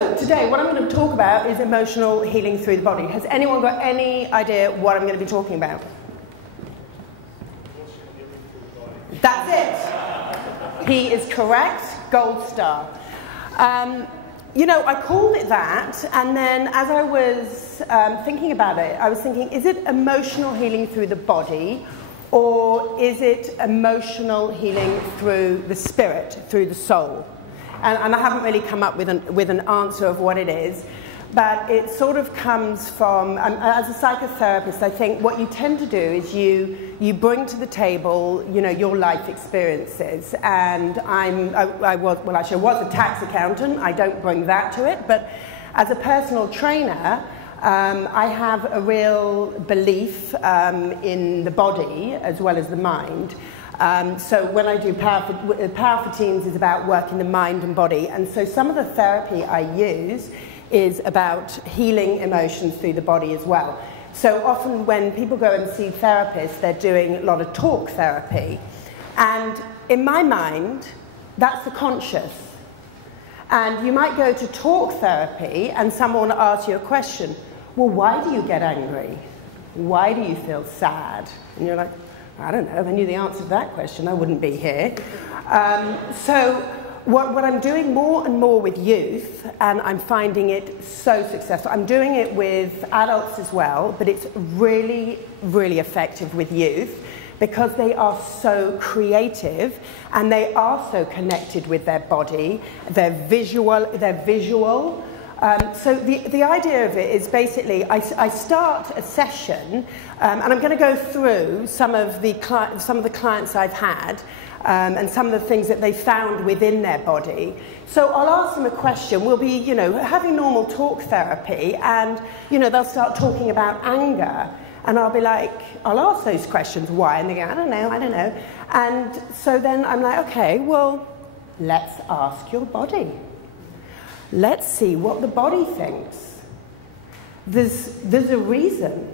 Today, what I'm going to talk about is emotional healing through the body. Has anyone got any idea what I'm going to be talking about? That's it. He is correct. Gold star. You know, I called it that, and then as I was thinking about it, I was thinking, is it emotional healing through the body, or is it emotional healing through the spirit, through the soul? And I haven't really come up with an answer of what it is, but it sort of comes from, as a psychotherapist, I think what you tend to do is you bring to the table, you know, your life experiences. And I was a tax accountant. I don't bring that to it, but as a personal trainer, I have a real belief in the body as well as the mind. So when I do Power for Teens is about working the mind and body, and so some of the therapy I use is about healing emotions through the body as well. So often when people go and see therapists, they're doing a lot of talk therapy, and in my mind, that's the conscious. And you might go to talk therapy and someone asks you a question, well, why do you get angry? Why do you feel sad? And you're like, I don't know, if I knew the answer to that question, I wouldn't be here. So what I'm doing more and more with youth, and I'm finding it so successful, I'm doing it with adults as well, but it's really, really effective with youth because they are so creative and they are so connected with their body, they're visual. So the idea of it is basically I start a session and I'm going to go through some of the clients I've had and some of the things that they found within their body. So I'll ask them a question. We'll be, you know, having normal talk therapy, and you know they'll start talking about anger, and I'll be like, I'll ask those questions, why? And they go, I don't know. And so then I'm like, okay, well, let's ask your body. Let's see what the body thinks. There's a reason.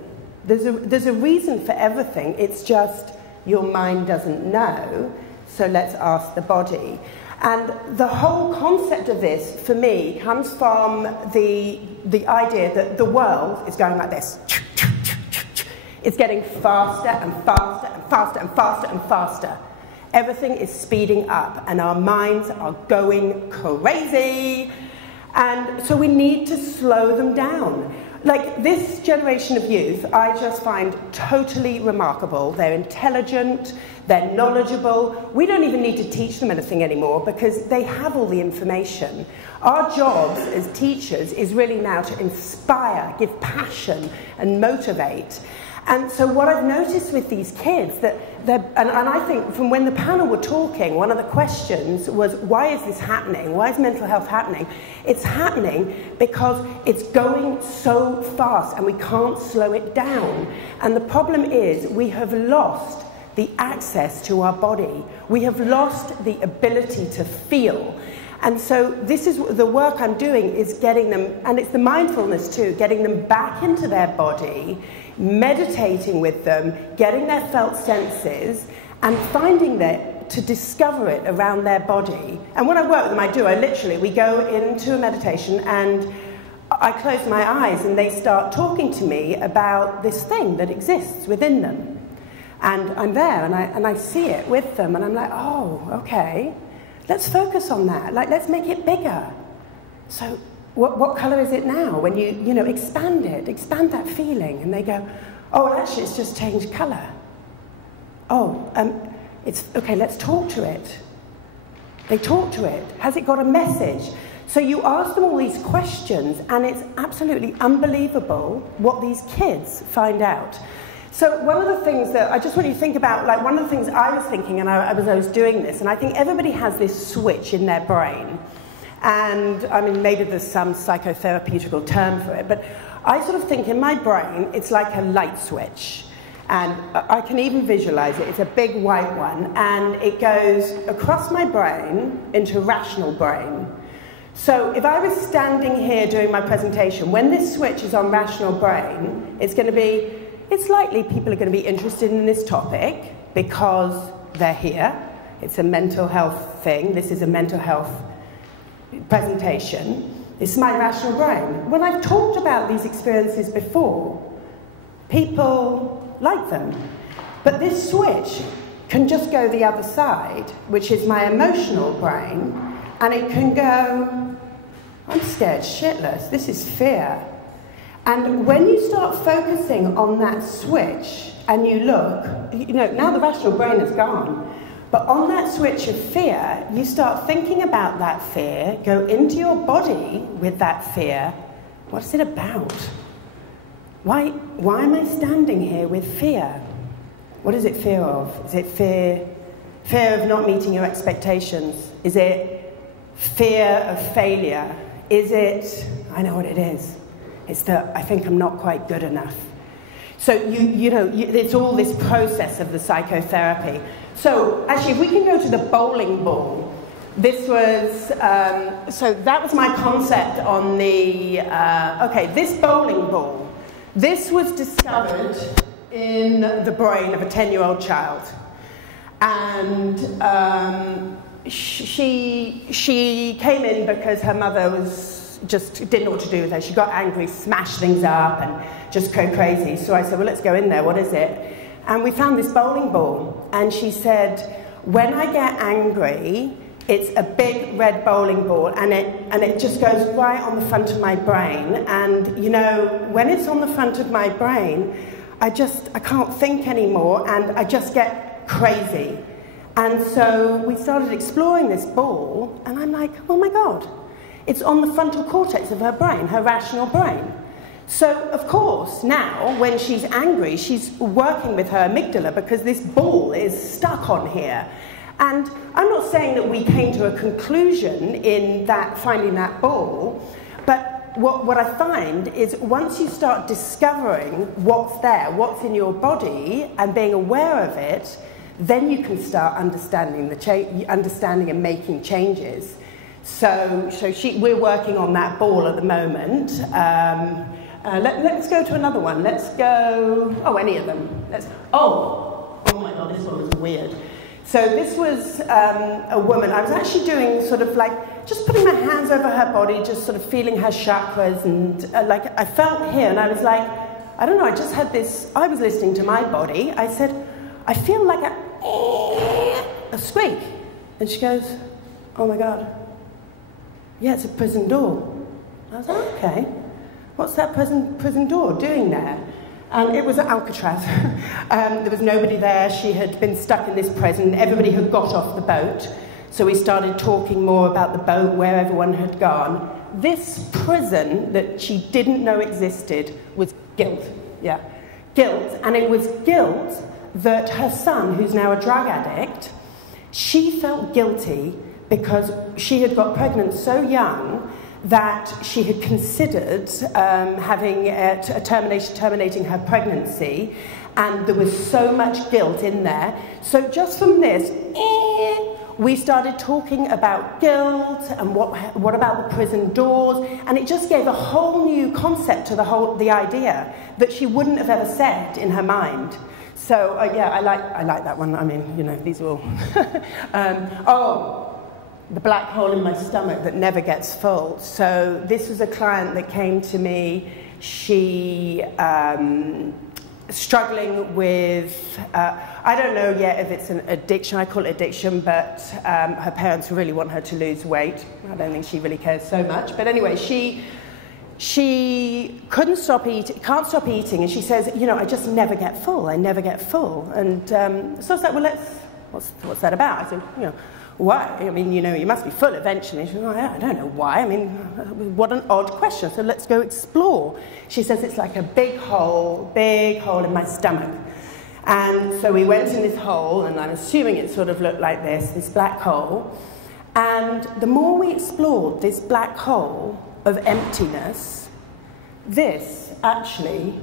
There's a reason for everything. It's just your mind doesn't know. So let's ask the body. And the whole concept of this, for me, comes from the idea that the world is going like this. It's getting faster and faster and faster and faster and faster. Everything is speeding up, and our minds are going crazy. And so we need to slow them down. Like this generation of youth, I just find totally remarkable. They're intelligent, they're knowledgeable. We don't even need to teach them anything anymore because they have all the information. Our jobs as teachers is really now to inspire, give passion, and motivate. And so what I've noticed with these kids, and I think from when the panel were talking, one of the questions was, why is this happening? Why is mental health happening? It's happening because it's going so fast and we can't slow it down. And the problem is we have lost the access to our body. We have lost the ability to feel. And so this is the work I'm doing, is getting them, and it's the mindfulness too, getting them back into their body, meditating with them, getting their felt senses, and finding that to discover it around their body. And when I work with them, we go into a meditation and I close my eyes and they start talking to me about this thing that exists within them. And I'm there and I see it with them and I'm like, oh, okay. Let's focus on that. Like, let's make it bigger. So, what colour is it now? When you know, expand it, expand that feeling, and they go, oh, well, actually, it's just changed colour. Oh, it's okay. Let's talk to it. They talk to it. Has it got a message? So you ask them all these questions, and it's absolutely unbelievable what these kids find out. So one of the things that I just want you to think about, like one of the things I was thinking, and I was doing this, and I think everybody has this switch in their brain. And I mean, maybe there's some psychotherapeutical term for it, but I sort of think in my brain, it's like a light switch. And I can even visualize it. It's a big white one, and it goes across my brain into rational brain. So if I was standing here doing my presentation, when this switch is on rational brain, it's likely people are going to be interested in this topic because they're here. It's a mental health thing. This is a mental health presentation. It's my rational brain. When I've talked about these experiences before, people like them. But this switch can just go the other side, which is my emotional brain, and it can go, I'm scared shitless, this is fear. And when you start focusing on that switch, and you look, you know, now the rational brain is gone, but on that switch of fear, you start thinking about that fear, go into your body with that fear. What's it about? Why am I standing here with fear? What is it fear of? Is it fear of not meeting your expectations? Is it fear of failure? Is it, I know what it is. It's that I think I'm not quite good enough. So, it's all this process of the psychotherapy. So, actually, if we can go to the bowling ball, this was, so that was my concept on the, this bowling ball. This was discovered in the brain of a 10-year-old child. And she came in because her mother didn't know what to do with her. She got angry, smashed things up, and just go crazy. So I said, well, let's go in there. What is it? And we found this bowling ball. And she said, when I get angry, it's a big red bowling ball, and it just goes right on the front of my brain. And, you know, when it's on the front of my brain, I can't think anymore, and I just get crazy. And so we started exploring this ball, and I'm like, oh my God, it's on the frontal cortex of her brain, her rational brain. So, of course, now, when she's angry, she's working with her amygdala because this ball is stuck on here. And I'm not saying that we came to a conclusion in that, finding that ball, but what I find is once you start discovering what's there, what's in your body, and being aware of it, then you can start understanding and making changes. So we're working on that ball at the moment. Let's go to another one. Let's go, any of them. Oh my God, this one was weird. So this was a woman. I was actually doing sort of like, just putting my hands over her body, just sort of feeling her chakras, and I felt here, and I was like, I don't know, I just had this, I was listening to my body. I said, I feel like a squeak. And she goes, oh my God. Yeah, it's a prison door. I was like, okay, what's that prison door doing there? And it was at Alcatraz. There was nobody there. She had been stuck in this prison. Everybody had got off the boat. So we started talking more about the boat, where everyone had gone. This prison that she didn't know existed was guilt. Yeah, guilt. And it was guilt that her son, who's now a drug addict, she felt guilty because she had got pregnant so young that she had considered terminating her pregnancy, and there was so much guilt in there. So just from this, we started talking about guilt and what about the prison doors, and it just gave a whole new concept to the idea that she wouldn't have ever said in her mind. So yeah, I like that one. I mean, you know, these are all. The black hole in my stomach that never gets full. So this was a client that came to me. She struggling with, I don't know yet if it's an addiction. I call it addiction, but her parents really want her to lose weight. I don't think she really cares so much. But anyway, she couldn't stop eating, can't stop eating, and she says, you know, I just never get full. I never get full. And so I was like, well, what's that about? I said, you know, why? I mean, you know, you must be full eventually. She said, oh, I don't know why. I mean, what an odd question. So let's go explore. She says it's like a big hole in my stomach. And so we went in this hole, and I'm assuming it sort of looked like this black hole. And the more we explored this black hole of emptiness, this actually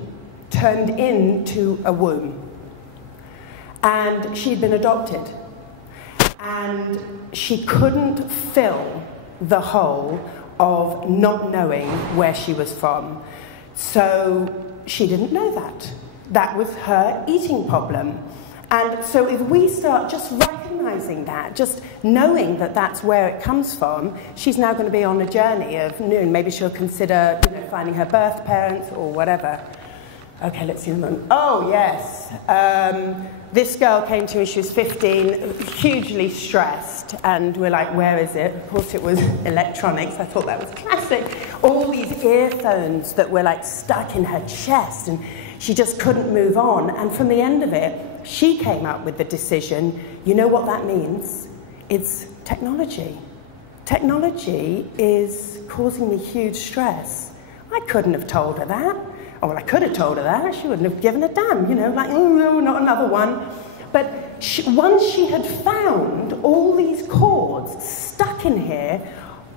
turned into a womb. And she'd been adopted. And she couldn't fill the hole of not knowing where she was from. So she didn't know that. That was her eating problem. And so if we start just writing recognizing that, just knowing that that's where it comes from, she's now going to be on a journey of maybe she'll consider finding her birth parents or whatever. Okay, let's see the one. Oh, yes. This girl came to me, she was 15, hugely stressed, and we're like, where is it? Of course it was electronics. I thought that was classic. All these earphones that were like stuck in her chest, and she just couldn't move on. And from the end of it, she came up with the decision, you know what that means? It's technology. Technology is causing me huge stress. I couldn't have told her that. Oh, well, I could have told her that. She wouldn't have given a damn, like, oh, no, not another one. But once she had found all these cords stuck in here,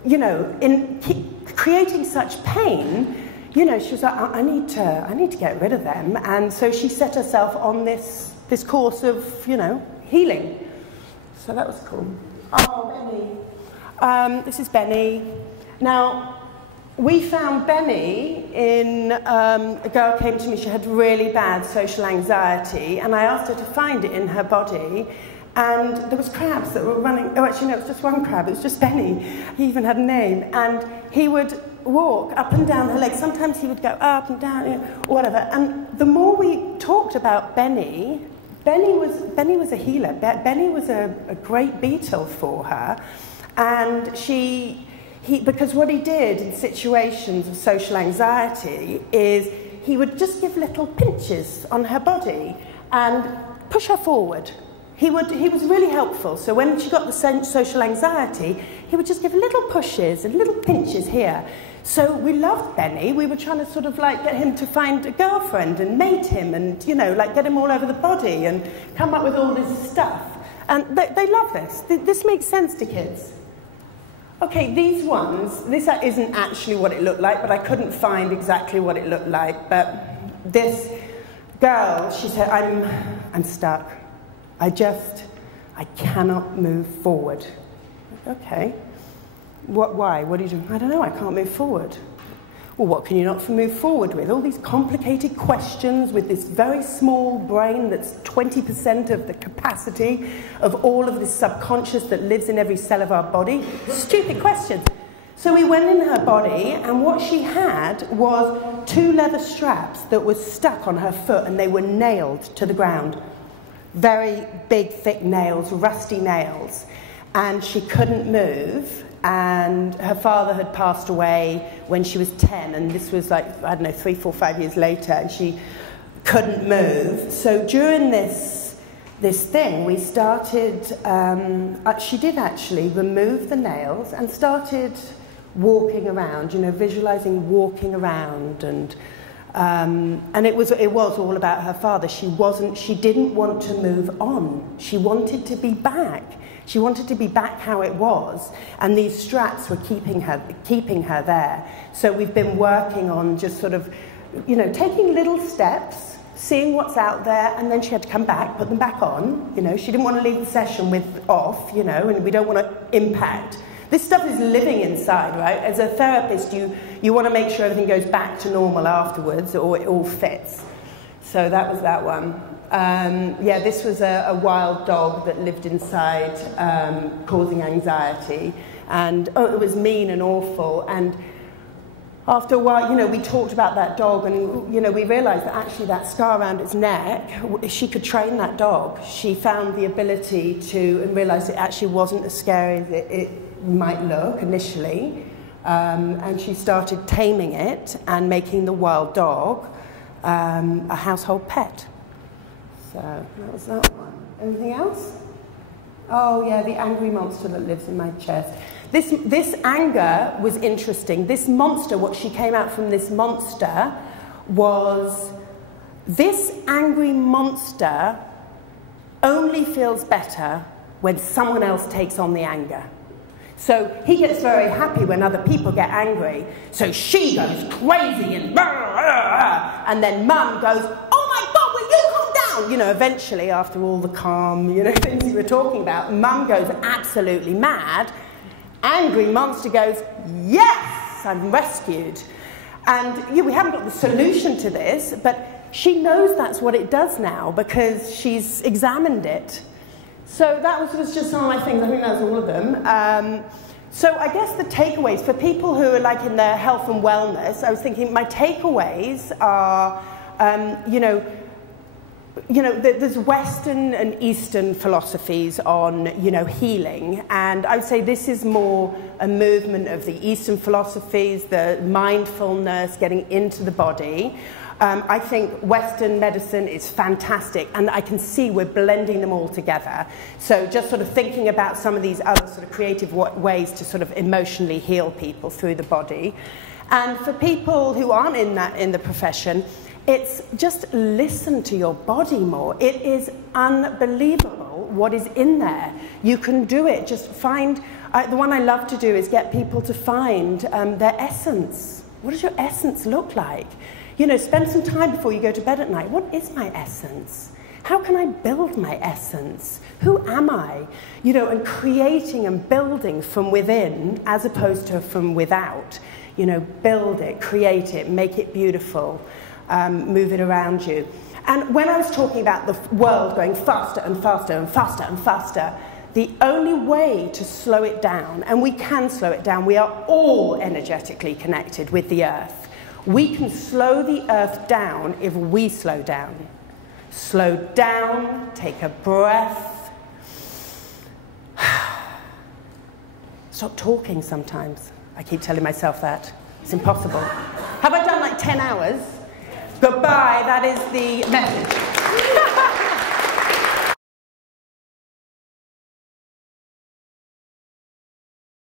in creating such pain, she was like, I need to get rid of them. And so she set herself on this course of, healing. So that was cool. Oh, Benny. This is Benny. Now, we found Benny in, a girl came to me, she had really bad social anxiety, and I asked her to find it in her body, and there was crabs that were running, oh actually no, it was just one crab, it was just Benny, he even had a name, and he would walk up and down her legs, sometimes he would go up and down, or whatever, and the more we talked about Benny was a healer, Benny was a great beetle for her, and because what he did in situations of social anxiety is he would just give little pinches on her body and push her forward. He was really helpful. So when she got the social anxiety, he would just give little pushes and little pinches here. So we loved Benny. We were trying to sort of like get him to find a girlfriend and mate him and, like get him all over the body and come up with all this stuff. And they love this. This makes sense to kids. Okay, these ones, this isn't actually what it looked like, but I couldn't find exactly what it looked like. But this girl, she said, I'm stuck. I cannot move forward. Okay. Why? What are you doing? I don't know, I can't move forward. Well, what can you not move forward with? All these complicated questions with this very small brain that's 20% of the capacity of all of this subconscious that lives in every cell of our body. Stupid questions. So we went in her body, and what she had was 2 leather straps that were stuck on her foot, and they were nailed to the ground. Very big, thick nails, rusty nails. And she couldn't move. And her father had passed away when she was 10, and this was like, I don't know, 3, 4, 5 years later, and she couldn't move. So during this thing, we started, she did actually remove the nails and started walking around, visualizing walking around, and it was all about her father. She didn't want to move on. She wanted to be back. She wanted to be back how it was, and these straps were keeping her there. So we've been working on just sort of, taking little steps, seeing what's out there, and then she had to come back, put them back on. She didn't want to leave the session off, and we don't want to impact. This stuff is living inside, right? As a therapist, you want to make sure everything goes back to normal afterwards, or it all fits. So that was that one. This was a wild dog that lived inside, causing anxiety, and it was mean and awful. And after a while, we talked about that dog, and we realised that actually that scar around its neck, she could train that dog. She found the ability to, and realised it actually wasn't as scary as it might look initially, and she started taming it and making the wild dog a household pet. So that was that one. Anything else? Oh yeah, the angry monster that lives in my chest. This anger was interesting. This monster, what she came out from this monster was, this angry monster only feels better when someone else takes on the anger. So he gets very happy when other people get angry. So she goes crazy and then Mum goes, oh my God, will you calm down? Eventually after all the calm, things we were talking about, Mum goes absolutely mad. Angry monster goes, yes, I'm rescued. And we haven't got the solution to this, but she knows that's what it does now because she's examined it. So that was just some of my things. I think that was all of them. So I guess the takeaways, for people who are like in their health and wellness, I was thinking my takeaways are, there's Western and Eastern philosophies on, healing. And I would say this is more a movement of the Eastern philosophies, the mindfulness, getting into the body. I think Western medicine is fantastic, and I can see we're blending them all together. So just sort of thinking about some of these other sort of creative ways to sort of emotionally heal people through the body. And for people who aren't in the profession, it's just listen to your body more. It is unbelievable what is in there. You can do it. Just find, the one I love to do is get people to find their essence. What does your essence look like? Spend some time before you go to bed at night. What is my essence? How can I build my essence? Who am I? And creating and building from within as opposed to from without. Build it, create it, make it beautiful, move it around you. And when I was talking about the world going faster and faster and faster and faster, the only way to slow it down, and we can slow it down, we are all energetically connected with the earth. We can slow the earth down if we slow down. Slow down, take a breath. Stop talking sometimes. I keep telling myself that. It's impossible. Have I done like 10 hours? Goodbye, that is the message.